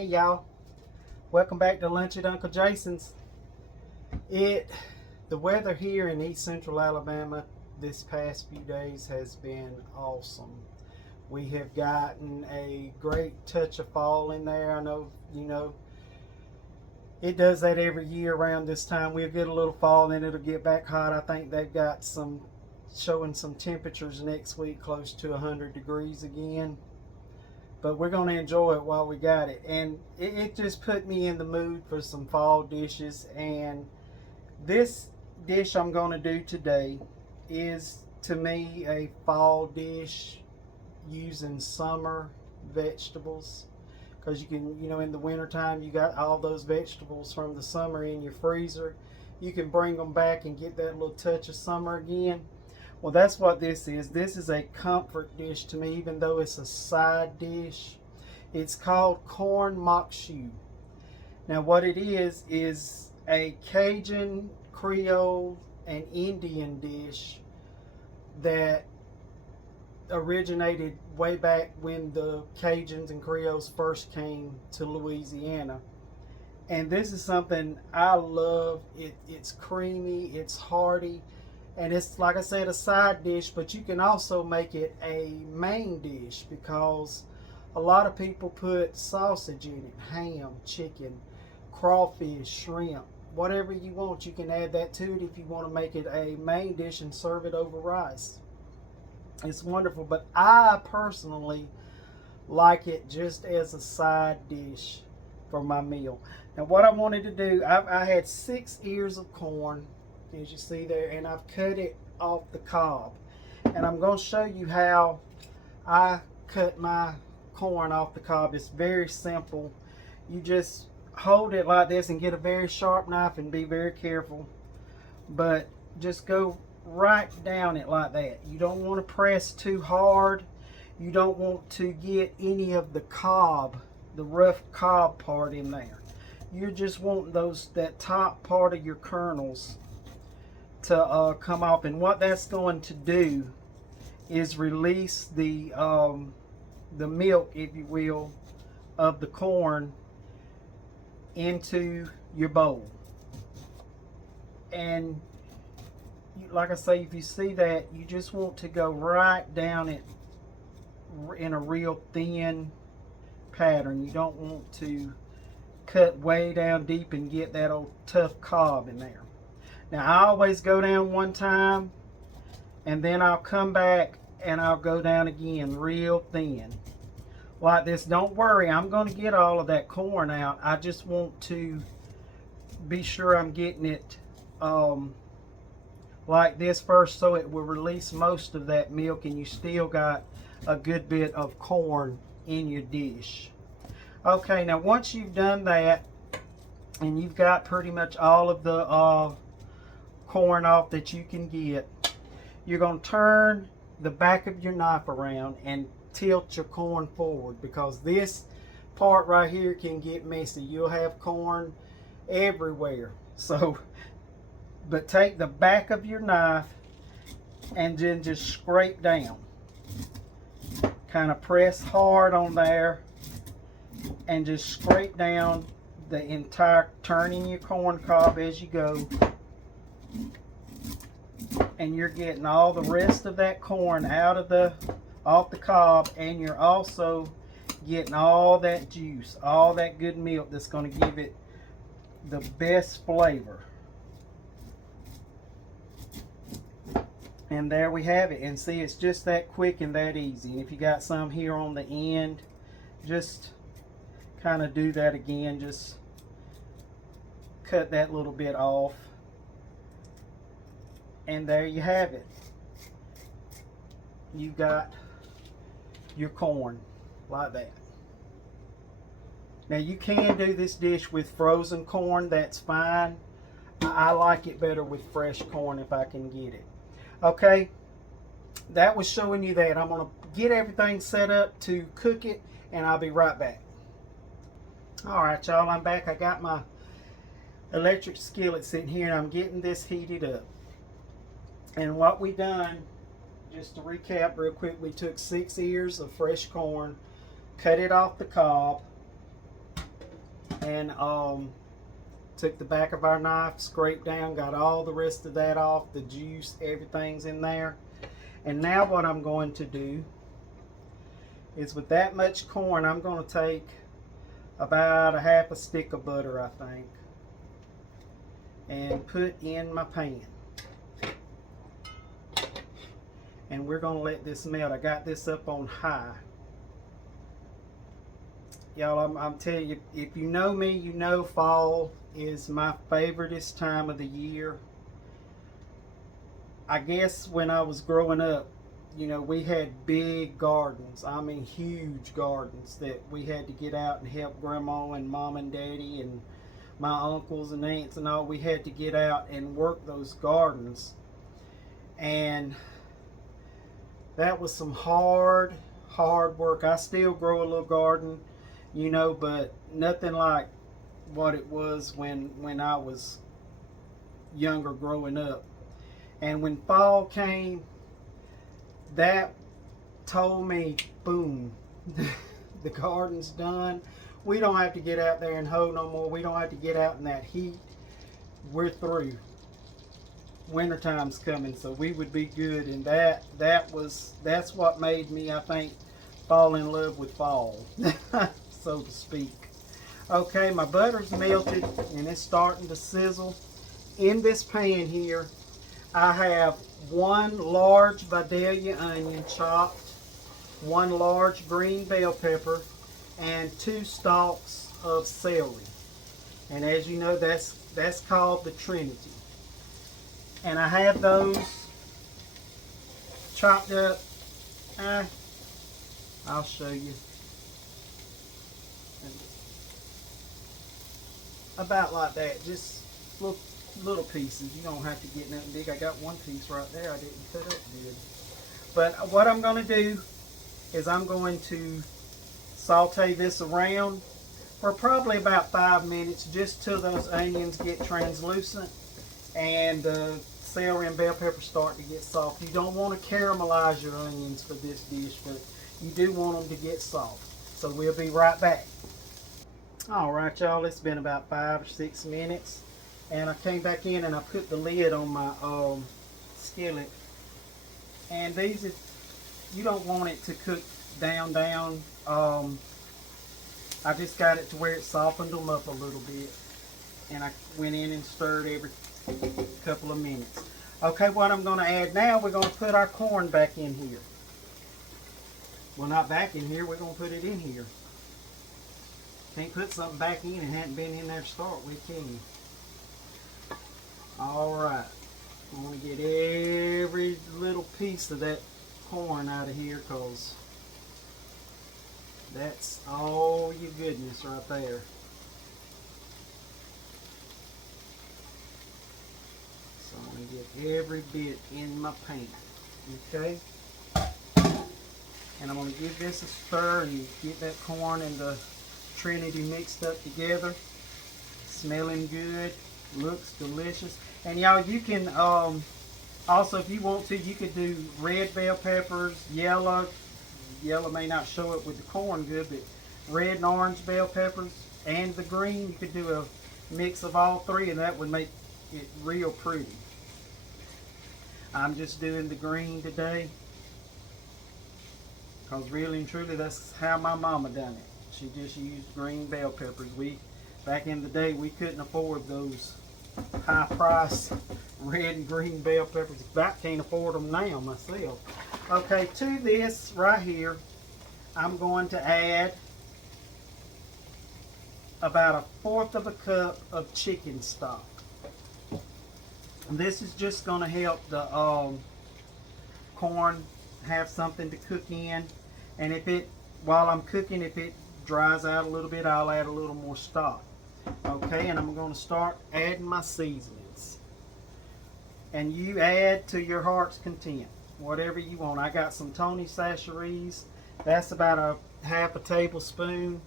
Hey y'all, welcome back to Lunch at Uncle Jason's. The weather here in East Central Alabama this past few days has been awesome. We have gotten a great touch of fall in there. I know, it does that every year around this time. We'll get a little fall, then it'll get back hot. I think they've got showing some temperatures next week close to 100 degrees again. But we're going to enjoy it while we got it. And it just put me in the mood for some fall dishes. And this dish I'm going to do today is, to me, a fall dish using summer vegetables. Because you can, in the wintertime, you got all those vegetables from the summer in your freezer. You can bring them back and get that little touch of summer again. Well, that's what this is. This is a comfort dish to me, even though it's a side dish. It's called corn maque choux. Now, what it is a Cajun, Creole, and Indian dish that originated way back when the Cajuns and Creoles first came to Louisiana. And this is something I love. It's creamy, it's hearty. And it's, like I said, a side dish, but you can also make it a main dish because a lot of people put sausage in it, ham, chicken, crawfish, shrimp, whatever you want. You can add that to it if you want to make it a main dish and serve it over rice. It's wonderful, but I personally like it just as a side dish for my meal. Now, what I wanted to do, I had 6 ears of corn, as you see there, and I've cut it off the cob. And I'm going to show you how I cut my corn off the cob. It's very simple. You just hold it like this and get a very sharp knife and be very careful. But just go right down it like that. You don't want to press too hard. You don't want to get any of the cob, the rough cob part in there. You're just wanting that top part of your kernels to come off, and what that's going to do is release the milk, if you will, of the corn into your bowl. And like I say, if you see that, you just want to go right down it in a real thin pattern. You don't want to cut way down deep and get that old tough cob in there. Now, I always go down one time, and then I'll come back and I'll go down again real thin. Like this. Don't worry, I'm going to get all of that corn out. I just want to be sure I'm getting it like this first, so it will release most of that milk and you still got a good bit of corn in your dish. Okay, now once you've done that and you've got pretty much all of the corn off that you can get, you're going to turn the back of your knife around and tilt your corn forward, because this part right here can get messy. You'll have corn everywhere. So, but take the back of your knife and then just scrape down. Kind of press hard on there and just scrape down the entire, turning your corn cob as you go. And you're getting all the rest of that corn off the cob, and you're also getting all that juice, all that good milk that's going to give it the best flavor. And there we have it. And see, it's just that quick and that easy. And if you got some here on the end, just kind of do that again. Just cut that little bit off. And there you have it. You got your corn like that. Now, you can do this dish with frozen corn. That's fine. I like it better with fresh corn if I can get it. Okay, that was showing you that. I'm going to get everything set up to cook it, and I'll be right back. All right, y'all, I'm back. I got my electric skillet sitting here, and I'm getting this heated up. And what we done, just to recap real quick, we took 6 ears of fresh corn, cut it off the cob, and took the back of our knife, scraped down, got all the rest of that off, the juice, everything's in there. And now what I'm going to do is, with that much corn, I'm going to take about a half a stick of butter, I think, and put in my pan. And we're going to let this melt. I got this up on high. Y'all, I'm telling you, if you know me, you know fall is my favoriteest time of the year. I guess when I was growing up, you know, we had big gardens. I mean, huge gardens that we had to get out and help Grandma and Mom and Daddy and my uncles and aunts and all. We had to get out and work those gardens. And that was some hard work. I still grow a little garden, you know, but nothing like what it was when I was younger growing up. And when fall came, that told me, boom, the garden's done. We don't have to get out there and hoe no more. We don't have to get out in that heat. We're through. Wintertime's coming, so we would be good. And that's what made me, I think, fall in love with fall, so to speak. Okay, my butter's melted and it's starting to sizzle. In this pan here, I have one large Vidalia onion chopped, one large green bell pepper, and 2 stalks of celery. And as you know, that's called the Trinity. And I have those chopped up. I'll show you. About like that, just little pieces. You don't have to get nothing big. I got one piece right there I didn't cut up good. But what I'm going to do is I'm going to saute this around for probably about 5 minutes, just till those onions get translucent and the celery and bell pepper start to get soft. You don't want to caramelize your onions for this dish, but you do want them to get soft. So we'll be right back. Alright y'all, it's been about 5 or 6 minutes, and I came back in and I put the lid on my skillet. And these, you don't want it to cook down. I just got it to where it softened them up a little bit, and I went in and stirred every couple of minutes. Okay, what I'm going to add now, we're going to put our corn back in here. Well, not back in here, we're going to put it in here. Can't put something back in and hadn't been in there to start with, can you? Alright, I want to get every little piece of that corn out of here, because that's all your goodness right there. So I'm going to get every bit in my pan. Okay? And I'm going to give this a stir and get that corn and the Trinity mixed up together. Smelling good. Looks delicious. And y'all, you can also, if you want to, you could do red bell peppers, yellow. Yellow may not show up with the corn good, but red and orange bell peppers and the green, you could do a mix of all three, and that would make it real pretty. I'm just doing the green today, because really and truly that's how my mama done it. She just used green bell peppers. Back in the day, we couldn't afford those high price red and green bell peppers. I can't afford them now myself. Okay, to this right here, I'm going to add about 1/4 of a cup of chicken stock. And this is just going to help the corn have something to cook in. And while I'm cooking, if it dries out a little bit, I'll add a little more stock. Okay, and I'm going to start adding my seasonings. And you add to your heart's content, whatever you want. I got some Tony Chachere's. That's about a 1/2 tablespoon.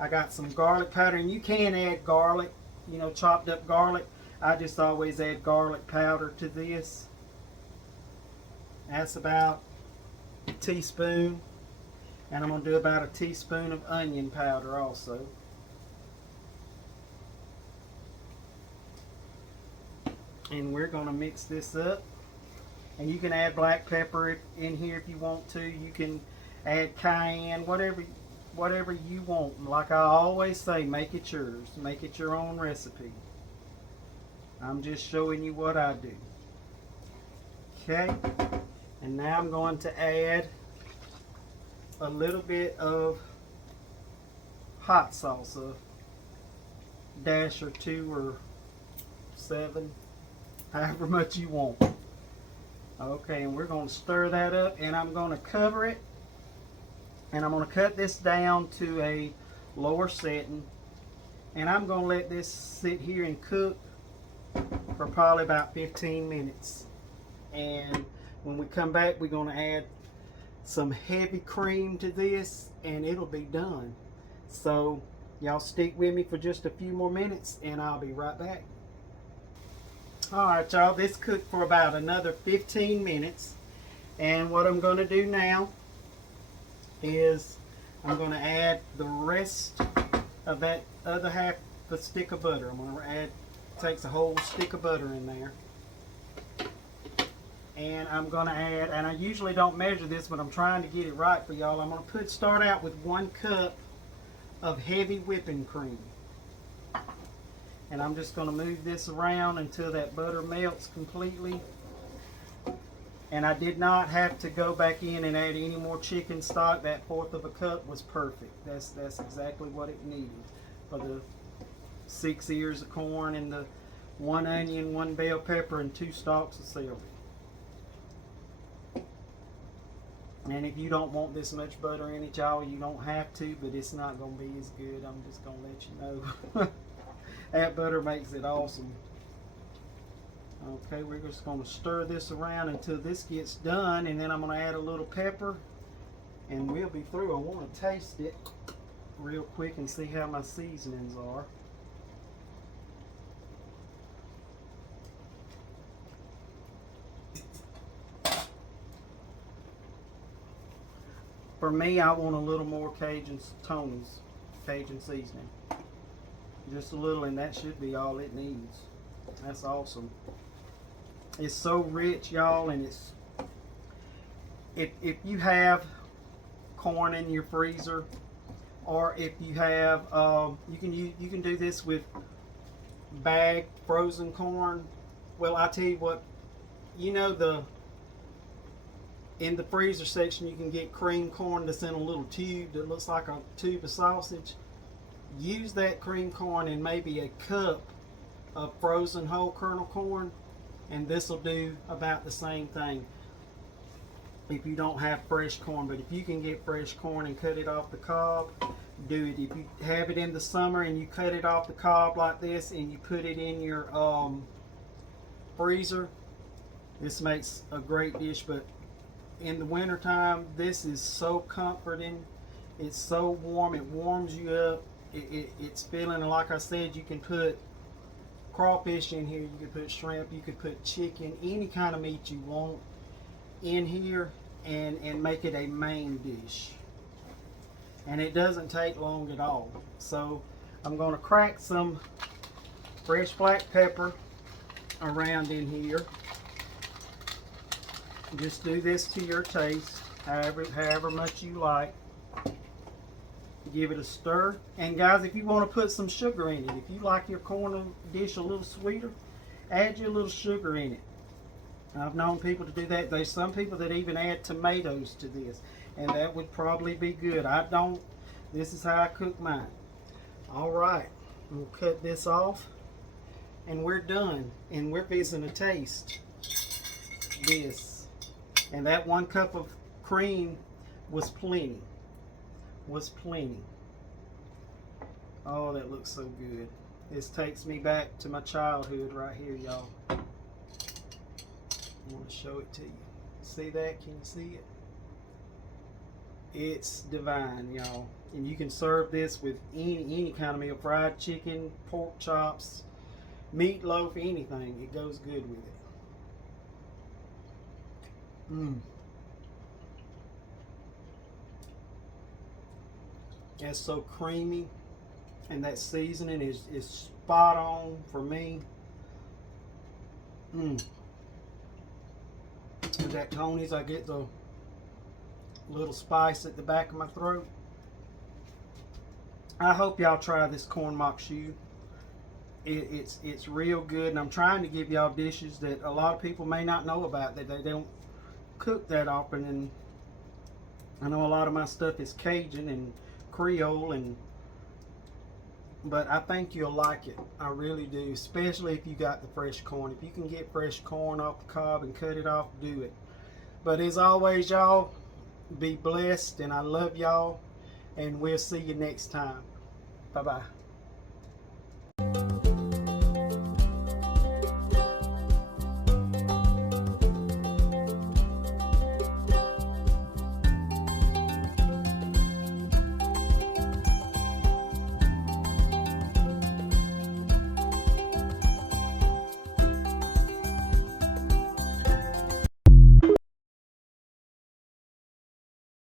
I got some garlic powder, and you can add garlic, you know, chopped up garlic. I just always add garlic powder to this. That's about a teaspoon. And I'm going to do about a teaspoon of onion powder also. And we're going to mix this up. And you can add black pepper in here if you want to. You can add cayenne, whatever you want. Like I always say, make it yours. Make it your own recipe. I'm just showing you what I do. Okay. And now I'm going to add a little bit of hot sauce, a dash or 2 or 7, however much you want. Okay, and we're going to stir that up, and I'm going to cover it, and I'm going to cut this down to a lower setting, and I'm going to let this sit here and cook for probably about 15 minutes. And when we come back, we're going to add some heavy cream to this, and it'll be done. So y'all stick with me for just a few more minutes, and I'll be right back. Alright y'all, this cooked for about another 15 minutes, and what I'm going to do now is I'm going to add the rest of that other half of a stick of butter. I'm going to add, takes a whole stick of butter in there, and I'm going to add, and I usually don't measure this, but I'm trying to get it right for y'all. I'm going to start out with 1 cup of heavy whipping cream. And I'm just going to move this around until that butter melts completely. And I did not have to go back in and add any more chicken stock. That 1/4 of a cup was perfect. That's exactly what it needed for the 6 ears of corn and the 1 onion, 1 bell pepper, and 2 stalks of celery. And if you don't want this much butter in it, y'all, you don't have to, but it's not going to be as good. I'm just going to let you know. That butter makes it awesome. Okay, we're just going to stir this around until this gets done, and then I'm going to add a little pepper, and we'll be through. I want to taste it real quick and see how my seasonings are. For me, I want a little more Cajun seasoning. Just a little, and that should be all it needs. That's awesome. It's so rich, y'all, and it's if you have corn in your freezer, or if you have you can do this with bagged frozen corn. Well, I tell you what, you know, in the freezer section you can get cream corn that's in a little tube that looks like a tube of sausage. Use that cream corn and maybe a cup of frozen whole kernel corn, and this will do about the same thing if you don't have fresh corn. But if you can get fresh corn and cut it off the cob, do it. If you have it in the summer and you cut it off the cob like this and you put it in your freezer, this makes a great dish. But in the winter time, this is so comforting. It's so warm, it warms you up. It's filling, and like I said, you can put crawfish in here, you can put shrimp, you could put chicken, any kind of meat you want in here, and make it a main dish. And it doesn't take long at all. So I'm going to crack some fresh black pepper around in here. Just do this to your taste, however much you like. Give it a stir, and guys, if you want to put some sugar in it, if you like your corn dish a little sweeter, add your little sugar in it. I've known people to do that. There's some people that even add tomatoes to this, and that would probably be good. I don't. This is how I cook mine. All right, we'll cut this off, and we're done, and we're fixing to taste this. And that 1 cup of cream was plenty. Oh, that looks so good. This takes me back to my childhood right here, y'all. I want to show it to you. See that? Can you see it? It's divine, y'all. And you can serve this with any kind of meal. Fried chicken, pork chops, meatloaf, anything. It goes good with it. It's so creamy, and that seasoning is spot on for me. With that Tony's, I get the little spice at the back of my throat. I hope y'all try this corn maque choux. It's real good, and I'm trying to give y'all dishes that a lot of people may not know about, that they don't cook that often. And I know a lot of my stuff is Cajun and Creole, but I think you'll like it. I really do, especially if you got the fresh corn. If you can get fresh corn off the cob and cut it off, do it. But as always, y'all, be blessed, and I love y'all, and we'll see you next time. Bye-bye.